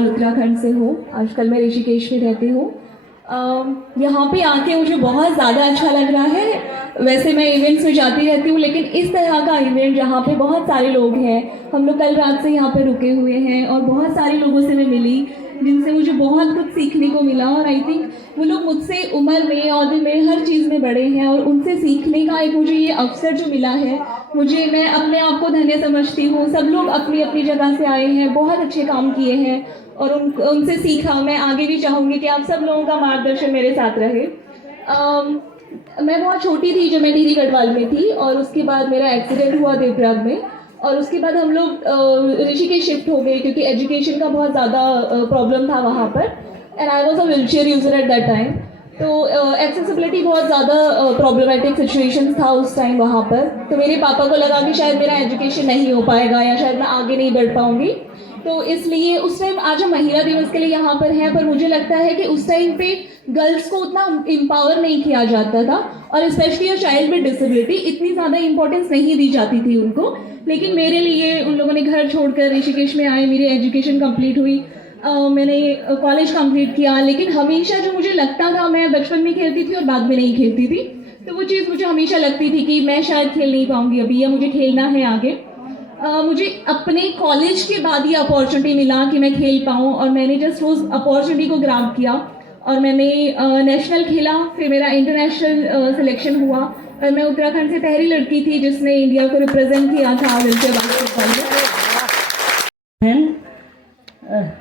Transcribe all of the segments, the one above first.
फिलहाल उत्तराखंड से हूँ। आजकल मैं ऋषिकेश में रहती हूँ। यहाँ पे आके मुझे बहुत ज़्यादा अच्छा लग रहा है। वैसे मैं इवेंट्स में जाती रहती हूँ, लेकिन इस तरह का इवेंट जहाँ पे बहुत सारे लोग हैं, हम लोग कल रात से यहाँ पे रुके हुए हैं और बहुत सारे लोगों से मैं मिली जिनसे मुझे बहुत कुछ सीखने को मिला। और आई थिंक वो लोग मुझसे उम्र में, औहदे में, हर चीज़ में बड़े हैं और उनसे सीखने का एक मुझे ये अवसर जो मिला है, मैं अपने आप को धन्य समझती हूँ। सब लोग अपनी अपनी जगह से आए हैं, बहुत अच्छे काम किए हैं और उनसे सीखा। मैं आगे भी चाहूँगी कि आप सब लोगों का मार्गदर्शन मेरे साथ रहे। मैं बहुत छोटी थी जब मैं टिहरी गढ़वाल में थी और उसके बाद मेरा एक्सीडेंट हुआ देवप्रयाग में और उसके बाद हम लोग ऋषिकेश शिफ्ट हो गए क्योंकि एजुकेशन का बहुत ज़्यादा प्रॉब्लम था वहाँ पर। And I was a wheelchair user at that time. तो एक्सेसिबिलिटी बहुत ज़्यादा प्रॉब्लमेटिक सिचुएशन था उस टाइम वहाँ पर। तो मेरे पापा को लगा कि शायद मेरा एजुकेशन नहीं हो पाएगा या शायद मैं आगे नहीं बढ़ पाऊँगी। तो इसलिए उस टाइम, आज हम महिला दिवस के लिए यहाँ पर हैं, पर मुझे लगता है कि उस टाइम पे गर्ल्स को उतना एम्पावर नहीं किया जाता था और specially a child with disability इतनी ज़्यादा इंपॉर्टेंस नहीं दी जाती थी उनको। लेकिन मेरे लिए उन लोगों ने घर छोड़कर ऋषिकेश में आए, मेरी एजुकेशन कंप्लीट हुई, मैंने कॉलेज कंप्लीट किया। लेकिन हमेशा जो मुझे लगता था, मैं बचपन में खेलती थी और बाद में नहीं खेलती थी, तो वो चीज़ मुझे हमेशा लगती थी कि मैं शायद खेल नहीं पाऊंगी अभी या मुझे खेलना है आगे। मुझे अपने कॉलेज के बाद ये अपॉर्चुनिटी मिला कि मैं खेल पाऊँ और मैंने जस्ट उस अपॉर्चुनिटी को ग्रैब किया और मैंने नेशनल खेला। फिर मेरा इंटरनेशनल सिलेक्शन हुआ और मैं उत्तराखंड से पहली लड़की थी जिसने इंडिया को रिप्रेजेंट किया था व्हीलचेयर बास्केटबॉल में।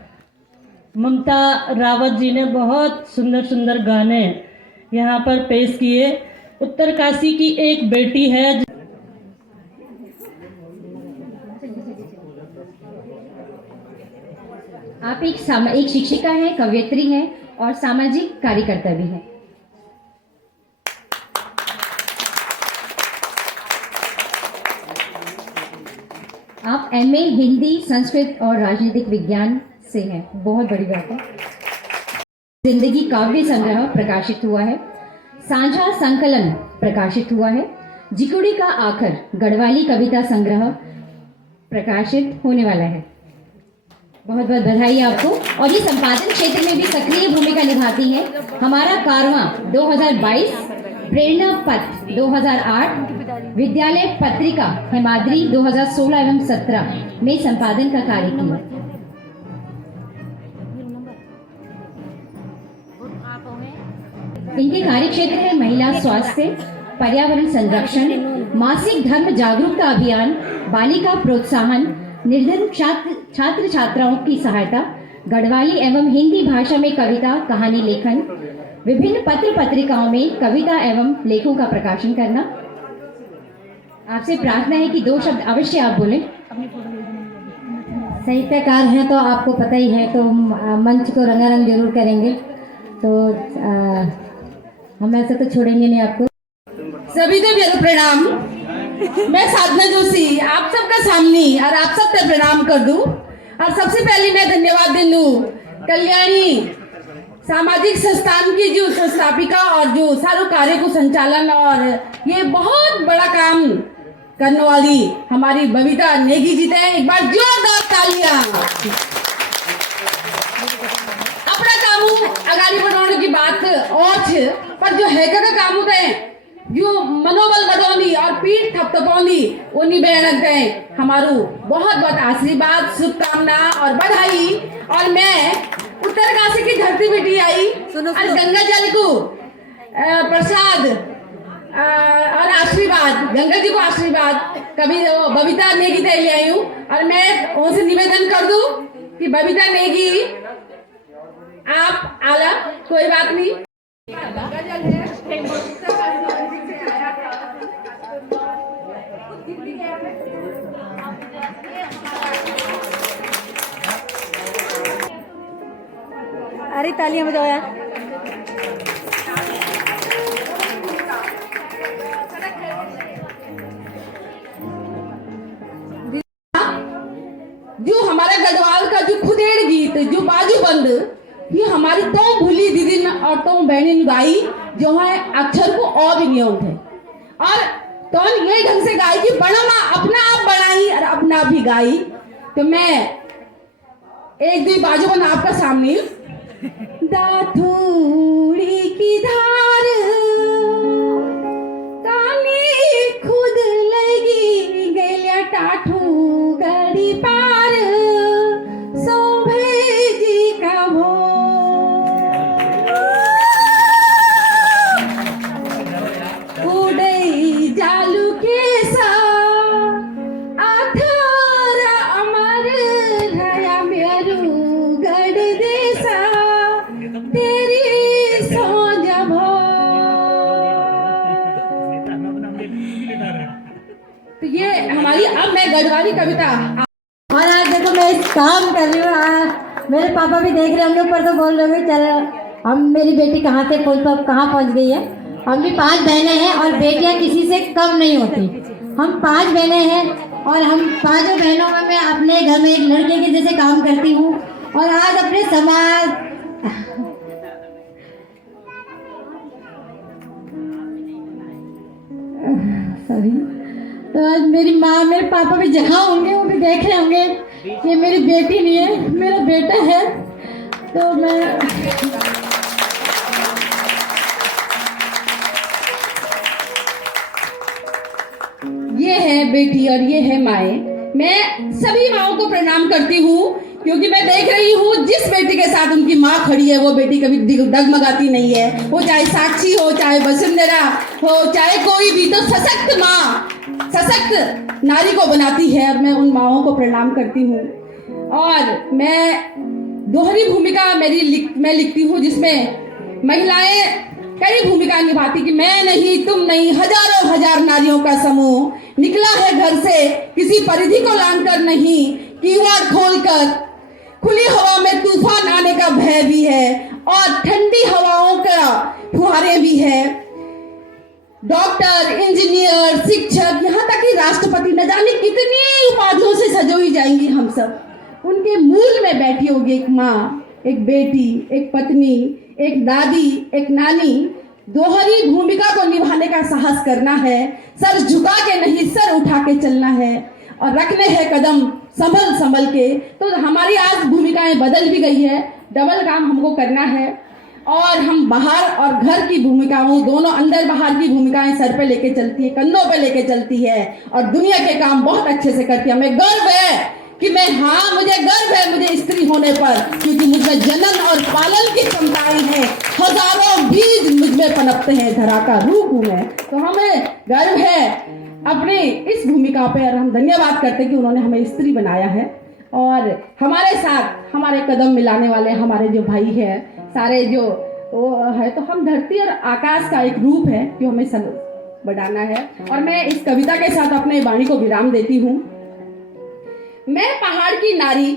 ममता रावत जी ने बहुत सुंदर सुंदर गाने यहाँ पर पेश किए। उत्तरकाशी की एक बेटी है। आप एक शिक्षिका हैं, कवयित्री हैं और सामाजिक कार्यकर्ता भी हैं। आप एमए हिंदी, संस्कृत और राजनीतिक विज्ञान से हैं, बहुत बड़ी बात है। जिंदगी काव्य संग्रह प्रकाशित हुआ है। साझा संकलन प्रकाशित हुआ है। जिकुड़ी का आखर गढ़वाली कविता संग्रह प्रकाशित होने वाला है। बहुत बहुत बधाई आपको। और ये संपादन क्षेत्र में भी सक्रिय भूमिका निभाती हैं। हमारा कारवां 2022, प्रेरणा पथ 2008, विद्यालय पत्रिका हिमाद्री 2016 एवं 17 में संपादन का कार्य किया। इनके कार्यक्षेत्र है महिला स्वास्थ्य, पर्यावरण संरक्षण, मासिक धर्म जागरूकता अभियान, बालिका प्रोत्साहन, निर्धन छात्र छात्राओं की सहायता, गढ़वाली एवं हिंदी भाषा में कविता कहानी लेखन, विभिन्न पत्र पत्रिकाओं में कविता एवं लेखों का प्रकाशन करना। आपसे प्रार्थना है कि 2 शब्द अवश्य आप बोलें। साहित्यकार हैं तो आपको पता ही है, तो मंच को रंगारंग जरूर करेंगे, तो हम ऐसे तो छोड़ेंगे नहीं आपको। सभी को मेरा प्रणाम। मैं साधना जोशी आप सबका सामने और आप सब पे प्रणाम कर दूं। और सबसे पहले मैं धन्यवाद दे दूं कल्याणी सामाजिक संस्थान की जो संस्थापिका और जो सारे कार्य को संचालन और ये बहुत बड़ा काम करने वाली हमारी बबीता नेगी जी थे। एक बार जोरदार तालियां। अपना काम आगे बढ़ाने की बात और पर जो है का काम होता है, जो मनोबल बढ़ानी और पीठ थपथपानी उन्हीं बहन गए। हमारू बहुत बहुत आशीर्वाद, शुभकामना और बधाई। और मैं उत्तरकाशी की धरती बेटी आई और गंगा जल को प्रसाद और आशीर्वाद, गंगा जी को आशीर्वाद कभी बबीता नेगी दे ले आई हूँ। और मैं उनसे निवेदन कर दूं कि बबीता नेगी आप आला, कोई बात नहीं। अरे तालियां बजाओ यार। जो हमारा गढ़वाल का जो खुदेड़ गीत जो बाजूबंद, ये हमारी तो भूली दीदी और तो बहनी ने गाई, जो है अक्षर को और भी नियम थे और तो ये ढंग से गाई कि बड़ा माँ अपना आप बनाई और अपना भी गाई। तो मैं एक दी बाजू बना आपका सामने दाथूड़ी की धार काली खुद लगी गेल्या टाठू गड़ी पार शोभे जी का भो उड़ई जालू के सा आथरा अमर रया मेरू गढ़ देसा तेरी सोज भो। तो ये हमारी अब मैं गढ़वाली कविता। और आज देखो मैं इस काम कर रही हूँ, मेरे पापा भी देख रहे होंगे ऊपर तो बोल रहे होंगे चलो हम मेरी बेटी कहाँ पहुँच गई है। हम भी 5 बहनें हैं और बेटियाँ किसी से कम नहीं होती। हम 5 बहनें हैं और हम 5 बहनों में मैं अपने घर में एक लड़के के जैसे काम करती हूँ और आज अपने समाज सॉरी तो आज मेरी माँ मेरे पापा भी जहाँ होंगे वो भी देख रहे होंगे कि मेरी बेटी नहीं है मेरा बेटा है। तो मैं ये है बेटी और ये है माए। मैं सभी माओं को प्रणाम करती हूँ क्योंकि मैं देख रही हूँ जिस बेटी के साथ उनकी माँ खड़ी है वो बेटी कभी डगमगाती नहीं है। वो चाहे साक्षी हो, चाहे वसुंधरा हो, चाहे कोई भी, तो सशक्त माँ सशक्त नारी को बनाती है और मैं उन माओं को प्रणाम करती हूँ। और मैं दोहरी भूमिका मैं लिखती हूँ जिसमें महिलाएं कई भूमिका निभाती कि मैं नहीं तुम नहीं हजारों हजार नारियों का समूह निकला है घर से किसी परिधि को लांघकर नहीं, किवाड़ खोलकर खुली हवा में तूफान आने का भय भी है और ठंडी हवाओं का फुहारे भी है। डॉक्टर, इंजीनियर, शिक्षक, यहाँ तक कि राष्ट्रपति, न जाने कितनी उपाधियों से सजोई जाएंगी हम सब। उनके मूल में बैठी होगी एक माँ, एक बेटी, एक पत्नी, एक दादी, एक नानी। दोहरी भूमिका को निभाने का साहस करना है, सर झुका के नहीं सर उठा के चलना है और रखने हैं कदम संभल संभल के। तो हमारी आज भूमिकाएं बदल भी गई है, डबल काम हमको करना है और हम बाहर और घर की भूमिकाओं दोनों, अंदर बाहर की भूमिकाएं सर पे लेके चलती है, कंधों पे लेके चलती है और दुनिया के काम बहुत अच्छे से करती है। हमें गर्व है कि मुझे गर्व है मुझे स्त्री होने पर, क्योंकि मुझमें जनन और पालन की क्षमताएं हैं। हजारों बीज मुझमें पनपते हैं, धरा का रूप हूं मैं। तो हमें गर्व है अपने इस भूमिका पे और हम धन्यवाद करते हैं कि उन्होंने हमें स्त्री बनाया है। और हमारे साथ हमारे कदम मिलाने वाले हमारे जो भाई है सारे जो वो है, तो हम धरती और आकाश का एक रूप है जो हमें सब बढ़ाना है। और मैं इस कविता के साथ अपने वाणी को विराम देती हूँ। मैं पहाड़ की नारी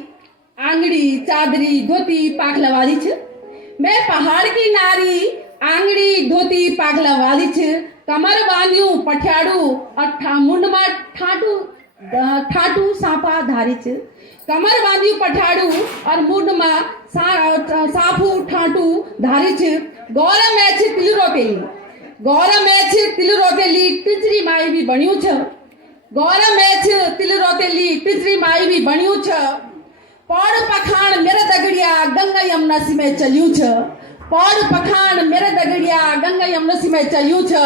आंगड़ी चादरी धोती पाखला वाली छ। मैं पहाड़ की नारी आंगड़ी धोती पाखला वाली छ। कमर बांधियूं पठियाड़ू और मुंडमा ठाटू सांपा धारी छ। कमर बांधियूं पठियाड़ू और मुंडमा साफू ठाटू धारी छ। गौरव में छ तिल रोकेली, गौरव में छ तिल रोकेली टिचरी माई भी बणियूं छ। गौरव में छ तिल रोतेली टिचरी माई भी बणियूं छ। पौड़ पखाण मेरे दगड़िया गंगा यमुना सी में चलियूं छ। पौड़ पखाण मेरे दगड़िया गंगा यमुना सी में चलियूं छ।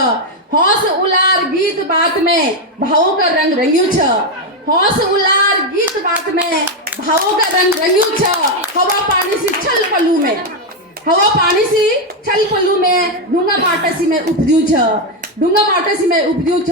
हौस उलार गीत बात में भावों का रंग रंगियूं छ। हौस उलार गीत बात में भावों का रंग रंगियूं छ। हवा पानी सी छल पल्लू में, हवा पानी सी छल पल्लू में ढूंगा पाटसी में उपजियूं छ। ढूंगा पाटसी में उपजियूं छ।